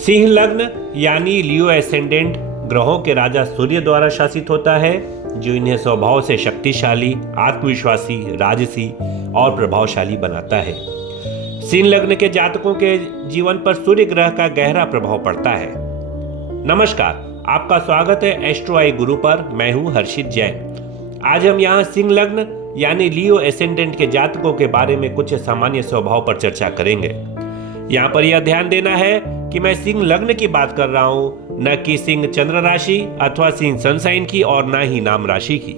सिंह लग्न यानी लियो एसेंडेंट ग्रहों के राजा सूर्य द्वारा शासित होता है, जो इन्हें स्वभाव से शक्तिशाली, आत्मविश्वासी, राजसी और प्रभावशाली बनाता है। सिंह लग्न के जातकों के जीवन पर सूर्य ग्रह का गहरा प्रभाव पड़ता है। नमस्कार, आपका स्वागत है एस्ट्रो आई गुरु पर। मैं हूं हर्षित जैन। आज हम यहां सिंह लग्न यानी लियो एसेंडेंट के जातकों के बारे में कुछ सामान्य स्वभाव पर चर्चा करेंगे। यहाँ पर यह ध्यान देना है कि मैं सिंह लग्न की बात कर रहा हूँ, न कि सिंह चंद्र राशि अथवा सिंह सन साइन की और न ही नाम राशि की।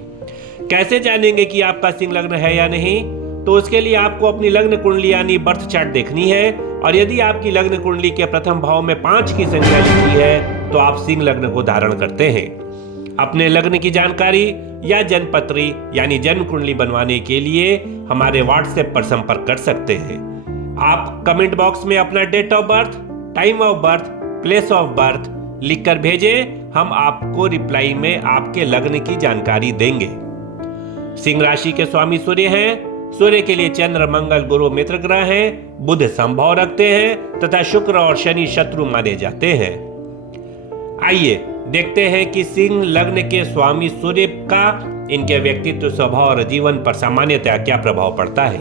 कैसे जानेंगे कि आपका सिंह लग्न है या नहीं? तो उसके लिए आपको अपनी लग्न कुंडली यानी बर्थ चार्ट देखनी है, और यदि आपकी लग्न कुंडली के प्रथम भाव में 5 की संख्या लिखी है तो आप सिंह लग्न को धारण करते हैं। अपने लग्न की जानकारी या जन्मपत्री यानी जन्म कुंडली बनवाने के लिए हमारे व्हाट्सएप पर संपर्क कर सकते हैं। आप कमेंट बॉक्स में अपना date of birth, time of birth, place of birth लिखकर भेजें। हम आपको रिप्लाई में आपके लग्न की जानकारी देंगे। सिंह राशि के स्वामी सूर्य हैं। सूर्य के लिए चंद्र, मंगल, गुरु मित्र ग्रह हैं। बुध समभाव रखते हैं तथा शुक्र और शनि शत्रु माने जाते हैं। आइए देखते हैं कि सिंह लग्न के स्वामी सूर्य का इनके व्यक्तित्व, स्वभाव और जीवन पर सामान्यतः क्या प्रभाव पड़ता है।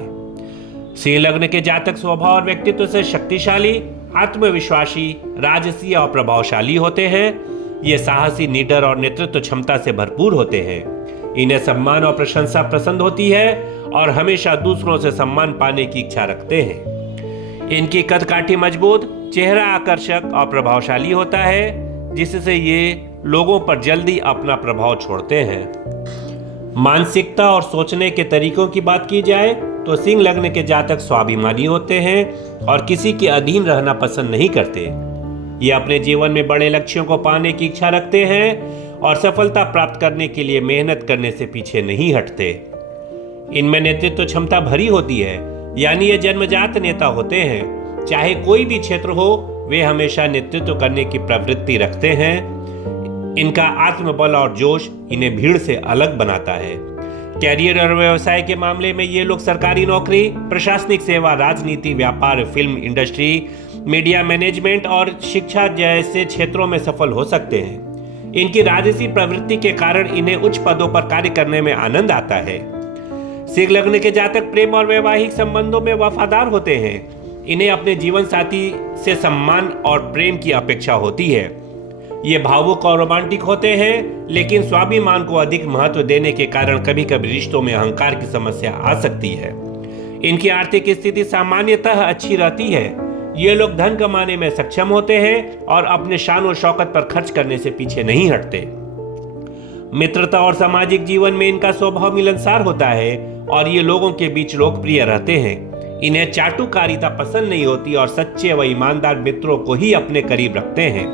सिंह लग्न के जातक स्वभाव और व्यक्तित्व से शक्तिशाली, आत्मविश्वासी, राजसी और प्रभावशाली होते हैं। ये साहसी, निडर और नेतृत्व क्षमता से भरपूर होते हैं। इन्हें सम्मान और प्रशंसा पसंद होती है और हमेशा दूसरों से सम्मान पाने की इच्छा रखते हैं। इनकी कदकाठी मजबूत, चेहरा आकर्षक और प्रभावशाली होता है, जिससे ये लोगों पर जल्दी अपना प्रभाव छोड़ते हैं। मानसिकता और सोचने के तरीकों की बात की जाए तो सिंह लग्न के जातक स्वाभिमानी होते हैं और किसी के अधीन रहना पसंद नहीं करते। ये अपने जीवन में बड़े लक्ष्यों को पाने की इच्छा रखते हैं और सफलता प्राप्त करने के लिए मेहनत करने से पीछे नहीं हटते। इनमें नेतृत्व क्षमता भरी होती है, यानी ये जन्मजात नेता होते हैं। चाहे कोई भी क्षेत्र हो, वे हमेशा नेतृत्व करने की प्रवृत्ति रखते हैं। इनका आत्मबल और जोश इन्हें भीड़ से अलग बनाता है। कैरियर और व्यवसाय के मामले में ये लोग सरकारी नौकरी, प्रशासनिक सेवा, राजनीति, व्यापार, फिल्म इंडस्ट्री, मीडिया मैनेजमेंट और शिक्षा जैसे क्षेत्रों में सफल हो सकते हैं। इनकी राजसी प्रवृत्ति के कारण इन्हें उच्च पदों पर कार्य करने में आनंद आता है। सिंह लग्न के जातक प्रेम और वैवाहिक संबंधों में वफादार होते हैं। इन्हें अपने जीवन साथी से सम्मान और प्रेम की अपेक्षा होती है। ये भावुक और रोमांटिक होते हैं, लेकिन स्वाभिमान को अधिक महत्व देने के कारण कभी कभी रिश्तों में अहंकार की समस्या आ सकती है। इनकी आर्थिक स्थिति सामान्यतः अच्छी रहती है। ये लोग धन कमाने में सक्षम होते हैं और अपने शान और शौकत पर खर्च करने से पीछे नहीं हटते। मित्रता और सामाजिक जीवन में इनका स्वभाव मिलनसार होता है और ये लोगों के बीच लोकप्रिय रहते हैं। इन्हें चाटुकारिता पसंद नहीं होती और सच्चे व ईमानदार मित्रों को ही अपने करीब रखते हैं।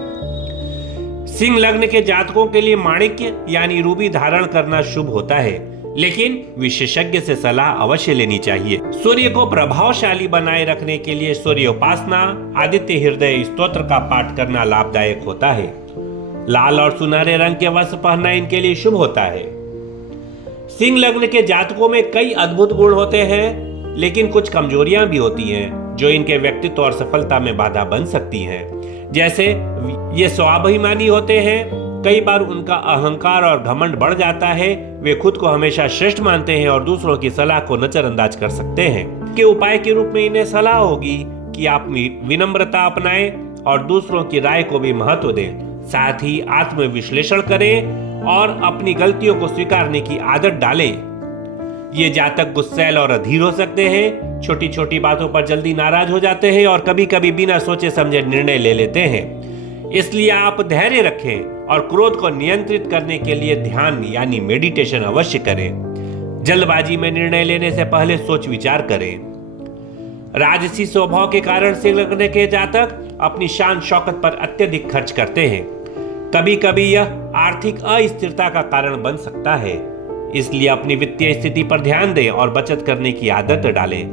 सिंह लग्न के जातकों के लिए माणिक्य यानी रूबी धारण करना शुभ होता है, लेकिन विशेषज्ञ से सलाह अवश्य लेनी चाहिए। सूर्य को प्रभावशाली बनाए रखने के लिए सूर्य उपासना, आदित्य हृदय स्तोत्र का पाठ करना लाभदायक होता है। लाल और सुनहरे रंग के वस्त्र पहनना इनके लिए शुभ होता है। सिंह लग्न के जातकों में कई अद्भुत गुण होते हैं, लेकिन कुछ कमजोरियां भी होती हैं जो इनके व्यक्तित्व और सफलता में बाधा बन सकती हैं। जैसे ये स्वाभिमानी होते हैं। कई बार उनका अहंकार और घमंड बढ़ जाता है। वे खुद को हमेशा श्रेष्ठ मानते हैं और दूसरों की सलाह को नजरअंदाज कर सकते हैं। के उपाय के रूप में इन्हें सलाह होगी कि आप विनम्रता अपनाएं और दूसरों की राय को भी महत्व दें। साथ ही आत्मविश्लेषण करें और अपनी गलतियों को स्वीकारने की आदत डालें। ये जातक गुस्सैल और अधीर हो सकते हैं। छोटी छोटी बातों पर जल्दी नाराज हो जाते हैं और कभी कभी बिना सोचे समझे निर्णय ले लेते हैं। इसलिए आप धैर्य रखें और क्रोध को नियंत्रित करने के लिए ध्यान यानी मेडिटेशन अवश्य करें। जल्दबाजी में निर्णय लेने से पहले सोच विचार करें। राजसी स्वभाव के कारण सिंह लग्न के जातक अपनी शान शौकत पर अत्यधिक खर्च करते हैं। कभी कभी यह आर्थिक अस्थिरता का कारण बन सकता है। इसलिए अपनी वित्तीय स्थिति पर ध्यान दें और बचत करने की आदत डालें।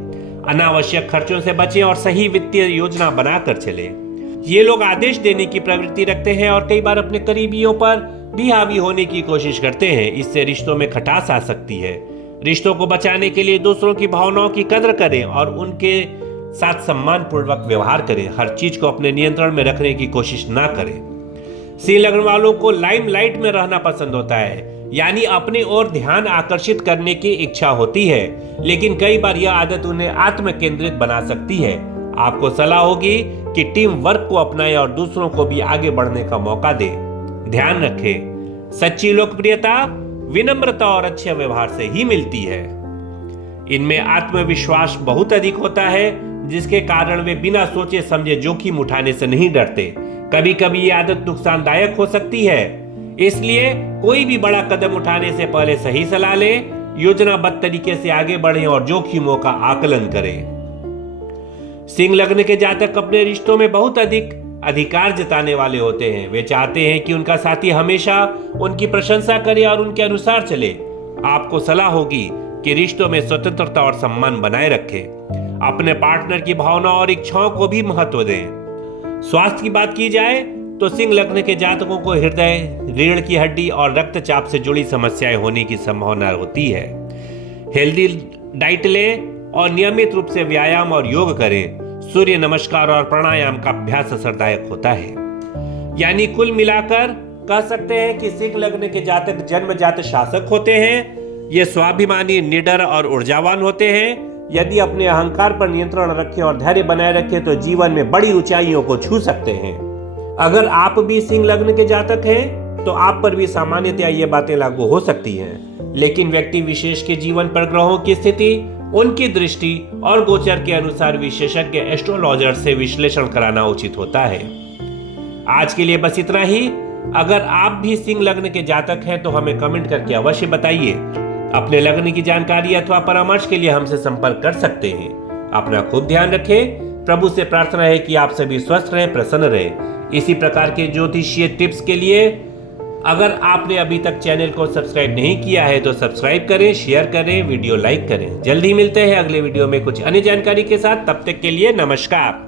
अनावश्यक खर्चों से बचें और सही वित्तीय योजना बनाकर चलें। ये लोग आदेश देने की प्रवृत्ति रखते हैं और कई बार अपने करीबियों पर भी हावी होने की कोशिश करते हैं। इससे रिश्तों में खटास आ सकती है। रिश्तों को बचाने के लिए दूसरों की भावनाओं की कद्र करें और उनके साथ सम्मान पूर्वक व्यवहार करें। हर चीज को अपने नियंत्रण में रखने की कोशिश ना करें। सिंह लग्न वालों को लाइमलाइट में रहना पसंद होता है, यानी अपनी ओर ध्यान आकर्षित करने की इच्छा होती है, लेकिन कई बार यह आदत उन्हें आत्म केंद्रित बना सकती है। आपको सलाह होगी कि टीम वर्क को अपनाएं और दूसरों को भी आगे बढ़ने का मौका दें। ध्यान रखें, सच्ची लोकप्रियता विनम्रता और अच्छे व्यवहार से ही मिलती है। इनमें आत्मविश्वास बहुत अधिक होता है, जिसके कारण वे बिना सोचे समझे जोखिम उठाने से नहीं डरते। कभी कभी ये आदत नुकसानदायक हो सकती है, इसलिए कोई भी बड़ा कदम उठाने से पहले सही सलाह लें, योजनाबद्ध तरीके से आगे बढ़ें और जोखिमों का आकलन करें। सिंह लग्न के जातक अपने रिश्तों में बहुत अधिक अधिकार जताने वाले होते हैं। वे चाहते हैं कि उनका साथी हमेशा उनकी प्रशंसा करे और उनके अनुसार चले। आपको सलाह होगी कि रिश्तों में स्वतंत्रता और सम्मान बनाए रखें। अपने पार्टनर की भावना और इच्छाओं को भी महत्व दें। स्वास्थ्य की बात की जाए तो सिंह लग्न के जातकों को हृदय, रीढ़ की हड्डी और रक्तचाप से जुड़ी समस्याएं होने की संभावना होती है। हेल्दी डाइट लें और नियमित रूप से व्यायाम और योग करें। सूर्य नमस्कार और प्राणायाम का अभ्यास असरदायक होता है। यानी कुल मिलाकर कह सकते हैं कि सिंह लग्न के जातक जन्मजात शासक होते हैं। ये स्वाभिमानी, निडर और ऊर्जावान होते हैं। यदि अपने अहंकार पर नियंत्रण रखें और धैर्य बनाए रखें तो जीवन में बड़ी ऊंचाइयों को छू सकते हैं। अगर आप भी सिंह लग्न के जातक हैं तो आप पर भी सामान्यतया ये बातें लागू हो सकती हैं, लेकिन व्यक्ति विशेष के जीवन पर ग्रहों की स्थिति, उनकी दृष्टि और गोचर के अनुसार विशेषज्ञ एस्ट्रोलॉजर से विश्लेषण कराना उचित होता है। आज के लिए बस इतना ही। अगर आप भी सिंह लग्न के जातक हैं तो हमें कमेंट करके अवश्य बताइए। अपने लग्न की जानकारी अथवा परामर्श के लिए हमसे संपर्क कर सकते हैं। अपना खूब ध्यान रखें। प्रभु से प्रार्थना है कि आप सभी स्वस्थ रहें, प्रसन्न रहें। इसी प्रकार के ज्योतिषीय टिप्स के लिए अगर आपने अभी तक चैनल को सब्सक्राइब नहीं किया है तो सब्सक्राइब करें, शेयर करें, वीडियो लाइक करें। जल्द ही मिलते हैं अगले वीडियो में कुछ अन्य जानकारी के साथ। तब तक के लिए नमस्कार।